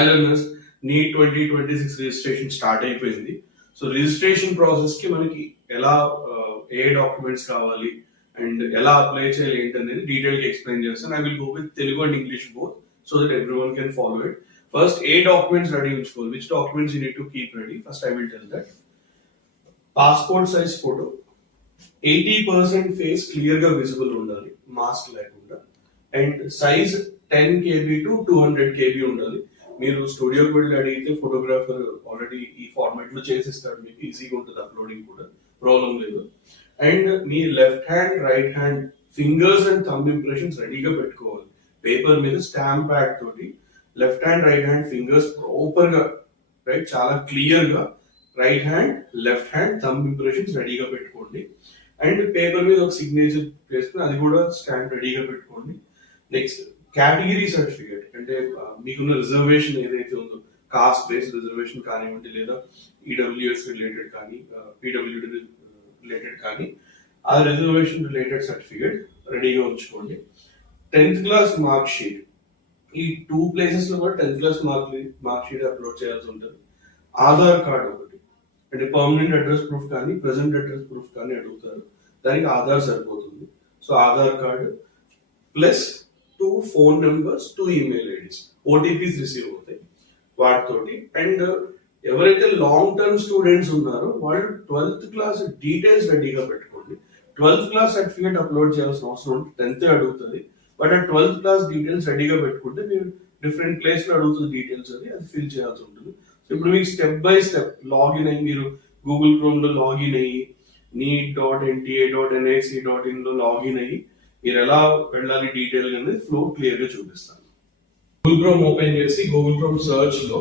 Learners NEET 2026 registration start అయిపోయింది. So registration process కి మనకి ఎలా ఏ డాక్యుమెంట్స్ కావాలి అండ్ ఎలా అప్లై చేయాలి ఏంటనేది డీటెయిల్ గా ఎక్స్ప్లెయిన్ చేస్తాను. I will go with Telugu and English both so that everyone can follow it. First ఏ డాక్యుమెంట్స్ రెడీ ఉంచుకోవాలి, which documents you need to keep ready. First I will tell that passport size photo 80% face clear గా visible ఉండాలి, mask లేకుండా. And size 10 KB to 200 KB ఉండాలి. మీరు స్టూడియోకి వెళ్ళి అడిగితే ఫోటోగ్రాఫర్ ఆల్రెడీ ఈ ఫార్మాట్ లో చేసిస్తాడు, మీకు ఈజీగా ఉంటుంది, అప్లోడింగ్ కూడా ప్రాబ్లం లేదు. And me left hand right hand fingers and thumb impressions రెడీగా పెట్టుకోవాలి. పేపర్ మీద స్టాంప్ ప్యాడ్ తోటి left hand right hand fingers proper గా రైట్ చాలా క్లియర్ గా right hand left hand thumb impressions రెడీగా పెట్టుకోండి. అండ్ పేపర్ మీద ఒక సిగ్నేచర్ చేసుకుని అది కూడా స్టాంప్ రెడీగా పెట్టుకోండి. నెక్స్ట్ కేటగిరీ సర్టిఫికేట్, అంటే మీకున్న రిజర్వేషన్ ఏదైతే ఉందో కాస్ట్ బేస్డ్ రిజర్వేషన్ కానివ్వండి, లేదా ఈడబ్ల్యూఎస్ రిలేటెడ్ కానీ పీడబ్ల్యూడి రిలేటెడ్ కానీ ఆ రిజర్వేషన్ రిలేటెడ్ సర్టిఫికేట్ రెడీగా ఉంచుకోండి. 10th క్లాస్ మార్క్ షీట్, ఈ 2 ప్లేసెస్ లో కూడా 10th class mark sheet upload చేయాల్సి ఉంటుంది. ఆధార్ కార్డ్ ఒకటి, అంటే పర్మనెంట్ అడ్రస్ ప్రూఫ్ కానీ ప్రెసెంట్ అడ్రస్ ప్రూఫ్ కానీ అడుగుతారు, దానికి ఆధార్ సరిపోతుంది. So Aadhaar card plus 2 phone numbers, 2 email IDs, OTPs receive అవుతాయి వాటితోటి. అండ్ ఎవరైతే లాంగ్ టర్మ్ స్టూడెంట్స్ ఉన్నారో వాళ్ళు 12th క్లాస్ డీటెయిల్స్ రెడీగా పెట్టుకోండి. 12th క్లాస్ సర్టిఫికేట్ అప్లోడ్ చేయాల్సిన అవసరం ఉంటుంది, 10th అడుగుతుంది. బట్ ఆ 12th క్లాస్ డీటెయిల్స్ రెడీగా పెట్టుకుంటే మీరు డిఫరెంట్ ప్లేస్ లో అడుగుతుంది డీటెయిల్స్ అది ఫిల్ చేయాల్సి ఉంటుంది. సో ఇప్పుడు మీకు స్టెప్ బై స్టెప్ లాగిన్ అయ్యి మీరు గూగుల్ క్రోమ్ లో లాగిన్ అయ్యి neet.nta.nic.in లో లాగిన్ అయ్యి మీరు ఎలా వెళ్ళాలి డీటెయిల్ అనేది ఫ్లో క్లియర్ గా చూపిస్తాను. గూగుల్ క్రోమ్ ఓపెన్ చేసి గూగుల్ క్రోమ్ సర్చ్ లో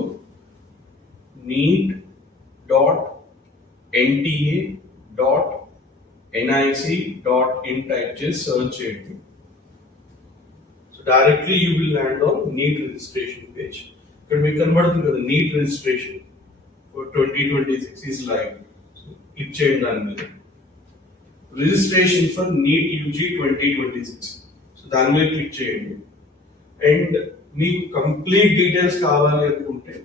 neet.nta.nic.in టైప్ చేసి సర్చ్ చేయండి. So directly you will land on NEET registration page. ఇక్కడ మీకు కనబడుతుంది కదా NEET registration for 2026 is live. Click చేయండి దాని మీద, registration for NEET UG 2026. So దాని మీద క్లిక్ చేయండి. అండ్ మీకు కంప్లీట్ డీటెయిల్స్ కావాలి అనుకుంటే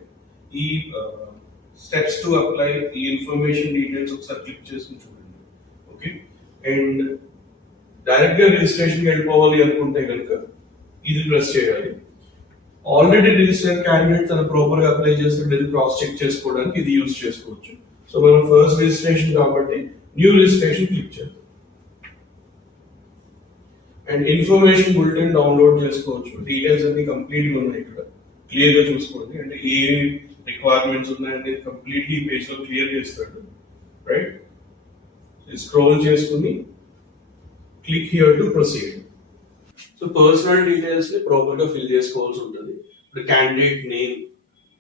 ఈ స్టెప్స్ టు అప్లై, ఈ ఇన్ఫర్మేషన్ డీటెయిల్స్ ఒకసారి క్లిక్ చేసి చూడండి. ఓకే, అండ్ డైరెక్ట్ గా రిజిస్ట్రేషన్ వెళ్ళిపోవాలి అనుకుంటే కనుక ఇది ప్రెస్ చేయాలి. ఆల్రెడీ రిజిస్టర్ క్యాండిడేట్ తన ప్రాపర్ గా అప్లై చేస్తుంటే క్రాస్ చెక్ చేసుకోవడానికి ఇది యూజ్ చేసుకోవచ్చు. సో మనం ఫస్ట్ రిజిస్ట్రేషన్ కాబట్టి న్యూ రిజిస్ట్రేషన్ క్లిక్ చేద్దాం. అండ్ ఇన్ఫర్మేషన్ బులెటిన్ డౌన్లోడ్ చేసుకోవచ్చు. డీటెయిల్స్ అన్ని కంప్లీట్ గా ఉన్నాయి, ఇక్కడ క్లియర్ గా చూసుకోండి. అంటే ఏ రిక్వైర్మెంట్స్ ఉన్నాయని కంప్లీట్ ఈ పేజ్ లో క్లియర్ చేస్తాడు. రైట్, స్క్రోల్ చేసుకుని click here to proceed. So personal details ని ప్రాపర్ గా ఫిల్ చేసుకోవాల్సి ఉంటుంది. ఇప్పుడు candidate name,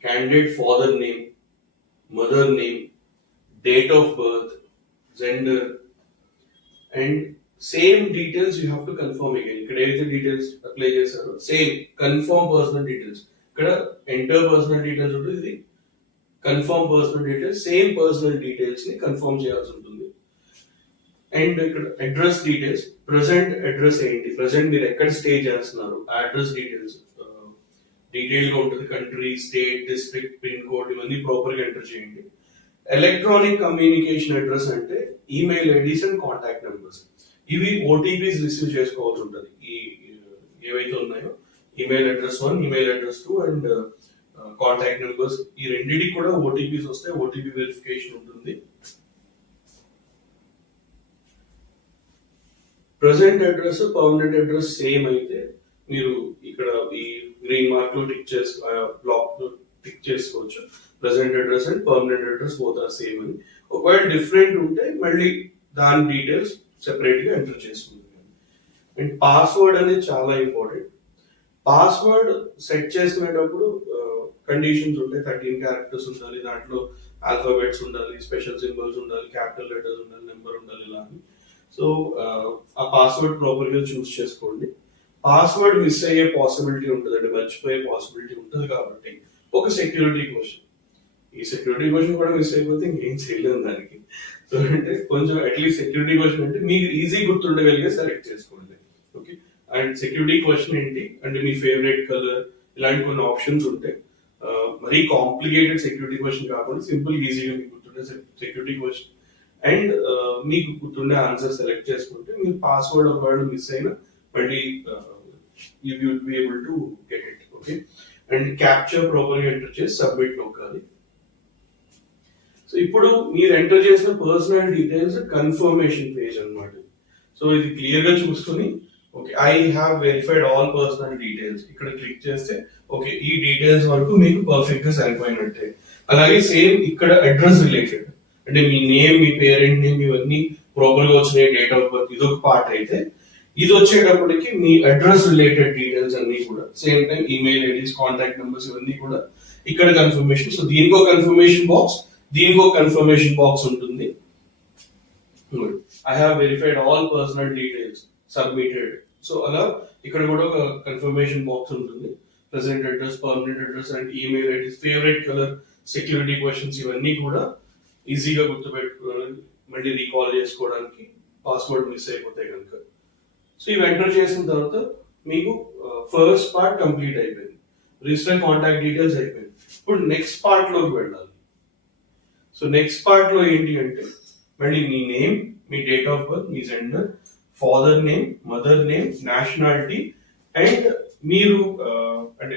candidate father name, mother name, date of birth, gender, and same details you have to confirm again. ఇక్కడ ఏదైతే details apply చేశారో same confirm personal details, ఇక్కడ enter personal details ఉంటుంది, ఇది confirm personal details, same personal details ని confirm చేయాల్సి ఉంటుంది. And ఇక్కడ అడ్రస్ డీటెయిల్స్, ప్రెసెంట్ అడ్రస్ ఏంటి, ప్రెసెంట్ మీరు ఎక్కడ స్టే చేస్తున్నారు, అడ్రస్ డీటెయిల్స్ డీటెయిల్ గా ఉంటుంది. Country, state, district, pin code ఇవన్నీ ప్రాపర్ గా ఎంటర్ చేయండి. ఎలక్ట్రానిక్ కమ్యూనికేషన్ అడ్రస్ అంటే email IDs and contact numbers, ఇవి ఓటీపీస్ రిసీవ్ చేసుకోవాల్సి ఉంటుంది. ఈ ఏవైతే ఉన్నాయో email address 1, email address 2 and contact numbers, ఈ రెండింటికి కూడా ఓటీపీస్ వస్తాయి. ఓటీపీ వెరిఫికేషన్ ఉంటుంది. Present address permanent address same అయితే మీరు ఇక్కడ ఈ గ్రీన్ మార్క్ లో టిక్ బ్లాక్ లో టిక్ చేసుకోవచ్చు. Present address and permanent address both are same అని. ఒకవేళ డిఫరెంట్ ఉంటే మళ్ళీ దాని డీటెయిల్స్ సెపరేట్ గా ఎంటర్ చేసుకుంటాం. అండ్ పాస్వర్డ్ అనేది చాలా ఇంపార్టెంట్. పాస్వర్డ్ సెట్ చేసుకునేటప్పుడు కండిషన్స్ ఉంటాయి. 13 క్యారెక్టర్స్ ఉండాలి, దాంట్లో ఆల్ఫాబెట్స్ ఉండాలి, స్పెషల్ సింబల్స్ ఉండాలి, క్యాపిటల్ లెటర్స్ ఉండాలి, నెంబర్ ఉండాలి, ఇలా అని. సో ఆ పాస్వర్డ్ ప్రాపర్ గా చూస్ చేసుకోండి. పాస్వర్డ్ మిస్ అయ్యే పాసిబిలిటీ ఉంటుంది, అంటే మర్చిపోయే పాసిబిలిటీ ఉంటుంది. కాబట్టి ఒక సెక్యూరిటీ క్వశ్చన్, ఈ సెక్యూరిటీ క్వశ్చన్ కూడా మిస్ అయిపోతే ఇంకేం చేయలేదు దానికి. సో అంటే కొంచెం అట్లీస్ట్ సెక్యూరిటీ క్వశ్చన్ అంటే మీకు ఈజీ గుర్తుండగలిగే సెలెక్ట్ చేసుకోండి. ఓకే, అండ్ సెక్యూరిటీ క్వశ్చన్ ఏంటి అంటే మీ ఫేవరెట్ కలర్, ఇలాంటి కొన్ని ఆప్షన్స్ ఉంటాయి. మరీ కాంప్లికేటెడ్ సెక్యూరిటీ క్వశ్చన్ కాకుండా సింపుల్ ఈజీగా మీకు గుర్తుండే సెక్యూరిటీ క్వశ్చన్ అండ్ మీకు గుర్తుండే ఆన్సర్ సెలెక్ట్ చేసుకుంటే మీరు పాస్వర్డ్ ఒకవేళ మిస్ అయినా మళ్ళీ you will be able to get it. Okay, and capture ప్రాపర్గా ఎంటర్ చేసి సబ్మిట్ నొక్కాలి. సో ఇప్పుడు మీరు ఎంటర్ చేసిన పర్సనల్ డీటెయిల్స్ కన్ఫర్మేషన్ పేజ్ అన్నమాట. సో ఇది క్లియర్ గా చూసుకుని okay I have verified all personal details ఇక్కడ క్లిక్ చేస్తే ఓకే ఈ డీటెయిల్స్ వరకు మీకు పర్ఫెక్ట్ గా సరిపోయినట్టే. అలాగే సేమ్ ఇక్కడ అడ్రస్ రిలేటెడ్ అంటే మీ నేమ్, మీ పేరెంట్ నేమ్ ఇవన్నీ ప్రాపర్ గా వచ్చినాయి, డేట్ ఆఫ్ బర్త్ ఇదొక పార్ట్ అయితే, ఇది వచ్చేటప్పటికి మీ అడ్రస్ రిలేటెడ్ డీటెయిల్స్ అన్ని కూడా same time email IDs, contact numbers ఇవన్నీ కూడా ఇక్కడ కన్ఫర్మేషన్. సో దీనికో కన్ఫర్మేషన్ బాక్స్, దీనికో కన్ఫర్మేషన్ బాక్స్ ఉంటుంది. I have verified all personal details submitted. So అలా ఇక్కడ కూడా ఒక కన్ఫర్మేషన్ బాక్స్ ఉంటుంది. Present address, permanent address and email IDs, favourite colour, security questions ఇవన్నీ కూడా ఈజీగా గుర్తుపెట్టుకోవడానికి, మళ్ళీ రీకాల్ చేసుకోవడానికి పాస్వర్డ్ మిస్ అయిపోతే కనుక. సో ఇవి ఎంటర్ చేసిన తర్వాత మీకు ఫస్ట్ పార్ట్ కంప్లీట్ అయిపోయింది, రిజిస్టర్ కాంటాక్ట్ డీటెయిల్స్ అయిపోయింది. ఇప్పుడు నెక్స్ట్ పార్ట్ లోకి వెళ్ళాలి. సో నెక్స్ట్ పార్ట్ లో ఏంటి అంటే మళ్ళీ మీ నేమ్, మీ డేట్ ఆఫ్ బర్త్, మీ gender, father name, mother name, nationality and మీరు అంటే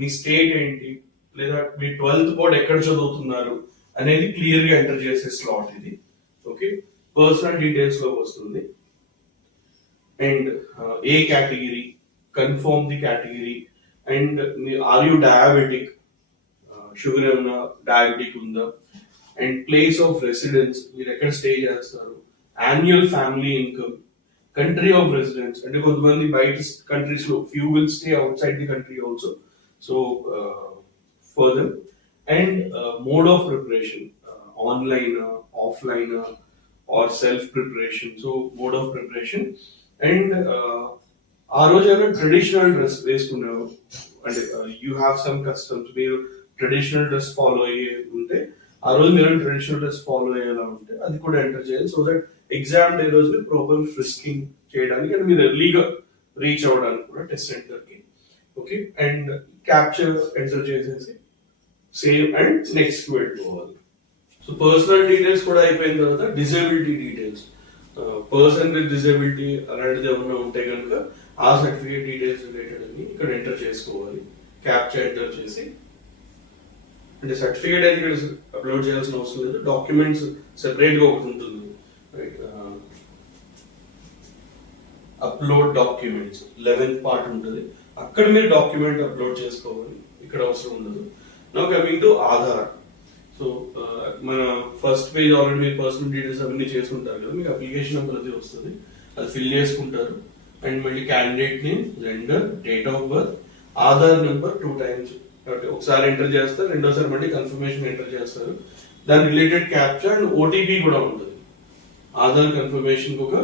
మీ స్టేట్ ఏంటి లేదా మీ 12th బోర్డ్ ఎక్కడ చదువుతున్నారు అనేది క్లియర్ గా ఎంటర్ చేసే స్లాట్ ఇది. ఓకే, పర్సనల్ డీటెయిల్స్ లో వస్తుంది. And a category, confirm the category and are you diabetic, sugar ఏమన్నా డయాబెటిక్ ఉందా, అండ్ ప్లేస్ ఆఫ్ రెసిడెన్స్ మీరు ఎక్కడ స్టే చేస్తారు, annual family income, country of residence అంటే కొంతమంది బయట కంట్రీస్ లో few will stay outside the country also, so for them, and mode of preparation online, offline or self preparation, so mode of preparation. And ఆ రోజు ఏమైనా traditional dress వేసుకున్నారు అంటే you have some customs, మీరు traditional dress follow అయ్యే ఉంటే ఆ రోజు మీరు ట్రెడిషనల్ డ్రెస్ ఫాలో అయ్యేలా ఉంటే అది కూడా ఎంటర్ చేయాలి. సో దట్ ఎగ్జామ్ డే రోజు ప్రాపర్ ఫ్రిస్కింగ్ చేయడానికి అండ్ మీరు ఎర్లీగా రీచ్ అవ్వడానికి కూడా టెస్ట్ సెంటర్ కి. ఓకే, అండ్ క్యాప్చర్ ఎంటర్ చేసేసి సేవ్ అండ్ నెక్స్ట్ వెళ్ళిపోవాలి. సో పర్సనల్ డీటెయిల్స్ కూడా అయిపోయిన తర్వాత disability details, person with disability అలాంటిది ఏమన్నా ఉంటే కనుక ఆ సర్టిఫికేట్ డీటెయిల్స్ రిలేటెడ్ అని ఇక్కడ ఎంటర్ చేసుకోవాలి. క్యాప్చర్ ఎంటర్ చేసి అంటే సర్టిఫికేట్ అయితే ఇక్కడ అప్లోడ్ చేయాల్సిన అవసరం లేదు, డాక్యుమెంట్స్ సెపరేట్ గా ఒకటి ఉంటుంది, అప్లోడ్ డాక్యుమెంట్స్ 11th పార్ట్ ఉంటుంది, అక్కడ మీరు డాక్యుమెంట్ అప్లోడ్ చేసుకోవాలి, ఇక్కడ అవసరం ఉండదు. Now coming to Aadhaar. So మన ఫస్ట్ పేజ్ ఆల్రెడీ మీరు పర్సనల్ డీటెయిల్స్ అవన్నీ చేసుకుంటారు కదా, మీకు అప్లికేషన్ నెంబర్ అది వస్తుంది, అది ఫిల్ చేసుకుంటారు. అండ్ మళ్ళీ candidate name, gender, date of birth, Aadhaar number 2 times ఒకసారి ఎంటర్ చేస్తారు, రెండోసారి మళ్ళీ కన్ఫర్మేషన్ ఎంటర్ చేస్తారు, దాని రిలేటెడ్ క్యాప్చర్ అండ్ ఓటీపీ కూడా ఉంటుంది. ఆధార్ కన్ఫర్మేషన్ ఒక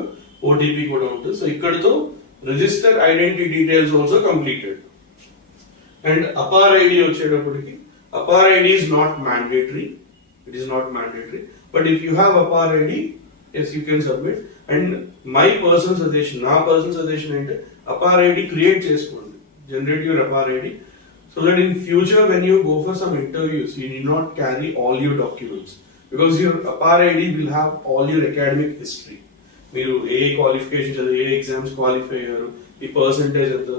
ఓటీపీ కూడా ఉంటుంది. సో ఇక్కడతో register identity details also completed. And APAAR ID వచ్చేటప్పటికి APAAR ID is not mandatory, it is not mandatory, but if you have APAR ID, yes you can submit. And my personal suggestion, నా personal suggestion అంటే APAR ID create చేసుకోండి, generate your APAR ID, so that in future when you go for some interviews you need not carry all your documents, because your APAR ID will have all your academic history, మీరు ఏ qualification చదివి ఏ exams qualify అయ్యారు, ఈ percentage ఎంత,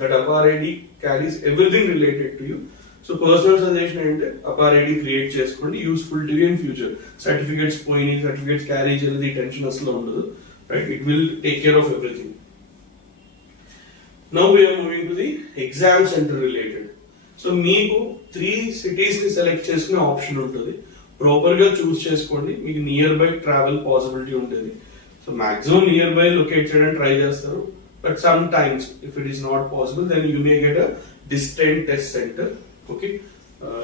that APAR ID carries everything related to you. So personal suggestion అంటే APAR ID create చేసుకోండి, useful to you in future. Certificates పోయినాయి, certificates carry చేయాలి, tension అసలు ఉండదు, right? It will take care of everything. Now we're moving to the exam centre related. So మీకు 3 cities ని select చేసుకునే option ఉంటుంది, proper గా చూస్ చేసుకోండి, మీకు నియర్ బై ట్రావెల్ పాసిబిలిటీ ఉంటుంది. So maximum nearby locate చేయడానికి ట్రై చేస్తారు, but sometimes if it is not possible then you may get a distant test centre. Okay,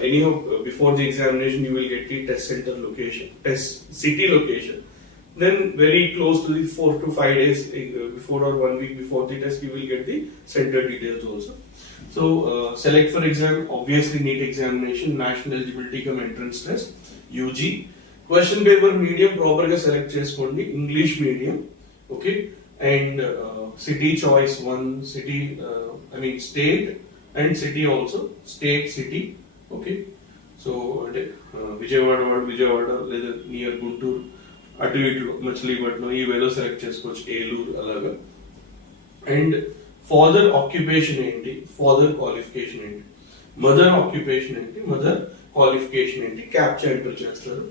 anyhow before the examination you will get the test center location, test city location, then very close to the 4 to 5 days before or 1 week before the test you will get the center details also. So select for exam, obviously NEET examination, national eligibility cum entrance test, UG. Question paper medium proper ga select cheskondi, English medium. Okay, and city choice 1, city I mean state and city also, state, city. Okay, so అంటే విజయవాడ వాడు విజయవాడ లేదా near Guntur అటు ఇటు మచిలీపట్నం ఈ వేలో select చేసుకోవచ్చు, ఏలూరు అలాగా. And father occupation ఏంటి, ఫాదర్ క్వాలిఫికేషన్ ఏంటి, మదర్ ఆక్యుపేషన్ ఏంటి, మదర్ క్వాలిఫికేషన్ ఏంటి, క్యాప్చా ఎంటర్ చేస్తారు.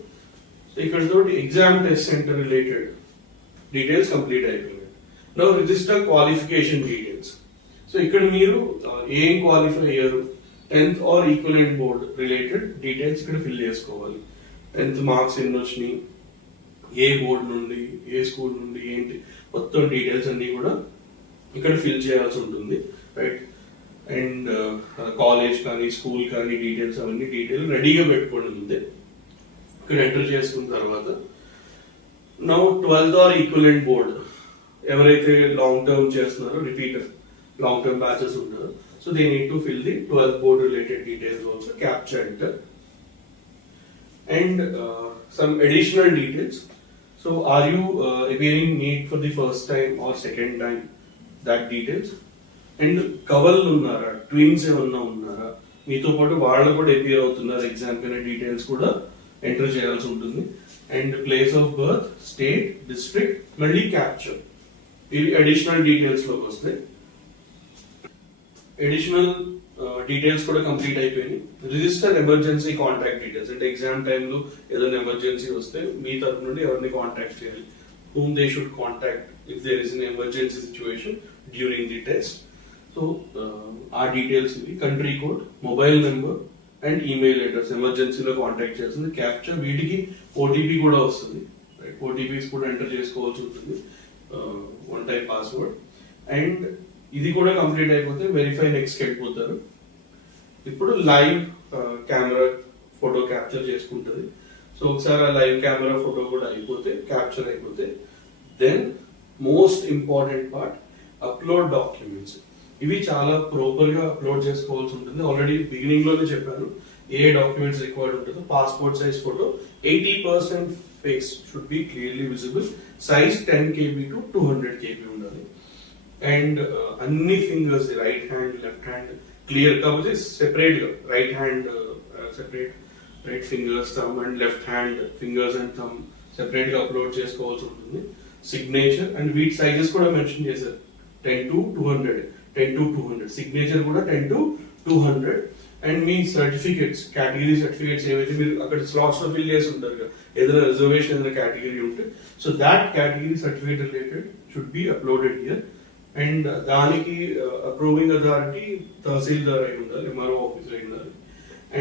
సో ఇక్కడ తోటి exam test centre related details complete అయిపోయింది. Now register qualification details. So ఇక్కడ మీరు ఏం క్వాలిఫై అయ్యారు, 10th or equivalent board related details ఇక్కడ ఫిల్ చేసుకోవాలి. 10th మార్క్స్ ఎన్ని వచ్చినాయి, ఏ బోర్డు నుండి, ఏ స్కూల్ నుండి, ఏంటి మొత్తం డీటెయిల్స్ అన్ని కూడా ఇక్కడ ఫిల్ చేయాల్సి ఉంటుంది, రైట్. అండ్ కాలేజ్ కానీ స్కూల్ కానీ డీటెయిల్స్ అవన్నీ డీటెయిల్ రెడీగా పెట్టుకోండి ముందే. ఇక్కడ ఎంటర్ చేసుకున్న తర్వాత now 12th are equivalent board ఎవరైతే లాంగ్ టర్మ్ చేస్తున్నారో, రిపీటర్ లాంగ్ టర్మ్ బ్యాచెస్ ఉంటారో, so they need to fill the 12th board related details also, capture enter. And some additional details. So are you appearing NEET for the first time or second time, that details. And కవల్ ఉన్నారా, twins ఏమన్నా ఉన్నారా, మీతో పాటు వాళ్ళు కూడా appear అవుతున్నారు exam పైన details కూడా ఎంటర్ చేయాల్సి ఉంటుంది. And place of birth, state, district, మళ్ళీ క్యాప్చర్, ఇవి అడిషనల్ డీటెయిల్స్ లోకి వస్తాయి. అడిషనల్ డీటెయిల్స్ కూడా కంప్లీట్ అయిపోయినాయి. రిజిస్టర్ ఎమర్జెన్సీ కాంటాక్ట్ డీటెయిల్స్, అంటే ఎగ్జామ్ టైంలో ఏదైనా ఎమర్జెన్సీ వస్తే మీ తరఫు నుండి ఎవరిని కాంటాక్ట్ చేయాలి, whom they should contact if there is an emergency situation during the test. So ఆ డీటెయిల్స్ ఇవి, country code, mobile number and email address, ఎమర్జెన్సీలో కాంటాక్ట్ చేస్తుంది. క్యాప్చర్, వీటికి ఓటీపీ కూడా వస్తుంది, ఓటీపీస్ కూడా ఎంటర్ చేసుకోవాల్సి ఉంటుంది, 1 టైం పాస్వర్డ్. అండ్ ఇది కూడా కంప్లీట్ అయిపోతే వెరిఫై నెక్స్ట్ వెళ్ళిపోతారు. ఇప్పుడు లైవ్ కెమెరా ఫోటో క్యాప్చర్ చేసుకుంటుంది. సో ఒకసారి ఆ లైవ్ కెమెరా ఫోటో కూడా అయిపోతే, క్యాప్చర్ అయిపోతే, then most important part upload documents. ఇవి చాలా ప్రాపర్ గా అప్లోడ్ చేసుకోవాల్సి ఉంటుంది. ఆల్రెడీ బిగినింగ్ లోనే చెప్పాను ఏ డాక్యుమెంట్స్ రిక్వైర్డ్ ఉంటుందో. Passport size photo 80% face should be clearly visible, size 10 KB to 200 KB ఉండాలి. అండ్ అన్ని fingers, right hand, left hand clear, కాకపోతే సెపరేట్ గా right hand separate, right fingers, thumb and left hand fingers and thumb separate గా upload చేసుకోవాల్సి ఉంటుంది. Signature and వీటి sizes కూడా mention చేశారు, 10 to 200, 10 to 200. సిగ్నేచర్ కూడా 10 to 200. And me certificates, category certificates ఏవైతే మీరు అక్కడ స్లాట్స్ లో ఫిల్ చేసి ఉంటారు కదా, ఏదైనా రిజర్వేషన్ ఏదైనా కేటగిరీ ఉంటే, so that category certificate related should be uploaded here. And దానికి అప్రూవింగ్ అథారిటీ తహసీల్దార్ అయి ఉండాలి, ఎంఆర్ఓ ఆఫీసర్ అయి ఉండాలి.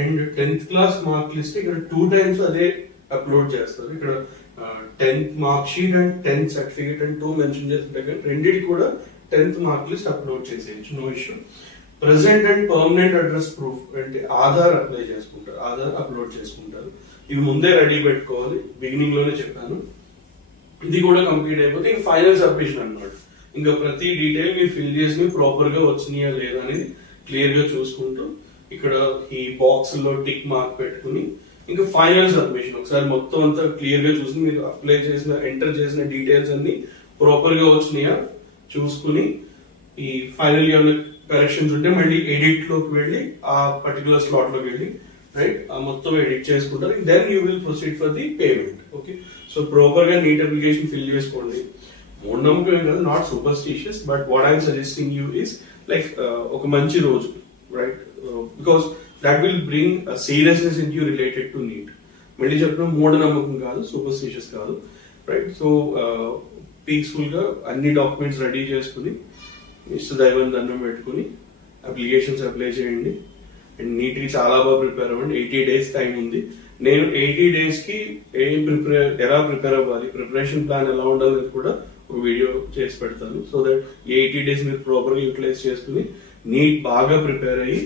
And 10th class mark list ఇక్కడ 2 times అదే అప్లోడ్ చేస్తారు. ఇక్కడ 10th mark sheet and 10th certificate and 2 mention చేస్తుంటే కానీ రెండింటికి కూడా 10th మార్క్ లిస్ట్ అప్లోడ్ చేసేయచ్చు, no issue. Present and permanent address proof అంటే ఆధార్ అప్లై చేసుకుంటారు, ఆధార్ అప్లోడ్ చేసుకుంటారు. ఇవి ముందే రెడీ పెట్టుకోవాలి, బిగినింగ్ లోనే చెప్పాను. ఇది కూడా కంప్లీట్ అయిపోతే ఇంకా ఫైనల్ సబ్మిషన్ అన్నమాట. ఇంకా ప్రతి డీటెయిల్ మీరు ఫిల్ చేసి ప్రాపర్ గా వచ్చినాయా లేదా అనేది క్లియర్ గా చూసుకుంటూ ఇక్కడ ఈ బాక్స్ లో టిక్ మార్క్ పెట్టుకుని ఇంకా ఫైనల్ సబ్మిషన్ ఒకసారి మొత్తం అంతా క్లియర్ గా చూసి మీరు అప్లై చేసిన, ఎంటర్ చేసిన డీటెయిల్స్ అన్ని ప్రాపర్ గా వచ్చినాయా చూసుకుని, ఈ ఫైనల్ ఏమైనా కరెక్షన్స్ ఉంటే మళ్ళీ ఎడిట్ లోకి వెళ్ళి ఆ పర్టికులర్ స్లాట్ లోకి వెళ్ళి, రైట్, ఆ మొత్తం ఎడిట్ చేసుకుంటారు. Then you will proceed for the payment. Okay, so proper గా నీట్ అప్లికేషన్ ఫిల్ చేసుకోండి. మూఢనమ్మకం కాదు, not superstitious, but what I'm suggesting you is like ఒక మంచి రోజు, right, because that will bring seriousness in you related to NEET. మళ్ళీ చెప్పడం మూఢనమ్మకం కాదు, సూపర్స్టిషియస్ కాదు, రైట్. సో పీస్ఫుల్ గా అన్ని డాక్యుమెంట్స్ రెడీ చేసుకుని ఇష్ట దైవం దండం పెట్టుకుని అప్లికేషన్స్ అప్లై చేయండి. అండ్ నీట్ కి చాలా బాగా ప్రిపేర్ అవ్వండి. 80 days టైం ఉంది. నేను 80 days కి ఎలా ప్రిపేర్ అవ్వాలి, ప్రిపరేషన్ ప్లాన్ ఎలా ఉండాలని కూడా ఒక వీడియో చేసి పెడతాను. సో దట్ 80 days మీరు ప్రాపర్ గా యూటిలైజ్ చేసుకుని నీట్ బాగా ప్రిపేర్ అయ్యి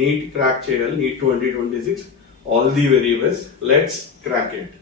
నీట్ క్రాక్ చేయాలి. NEET 2026. All the very best. Let's crack it.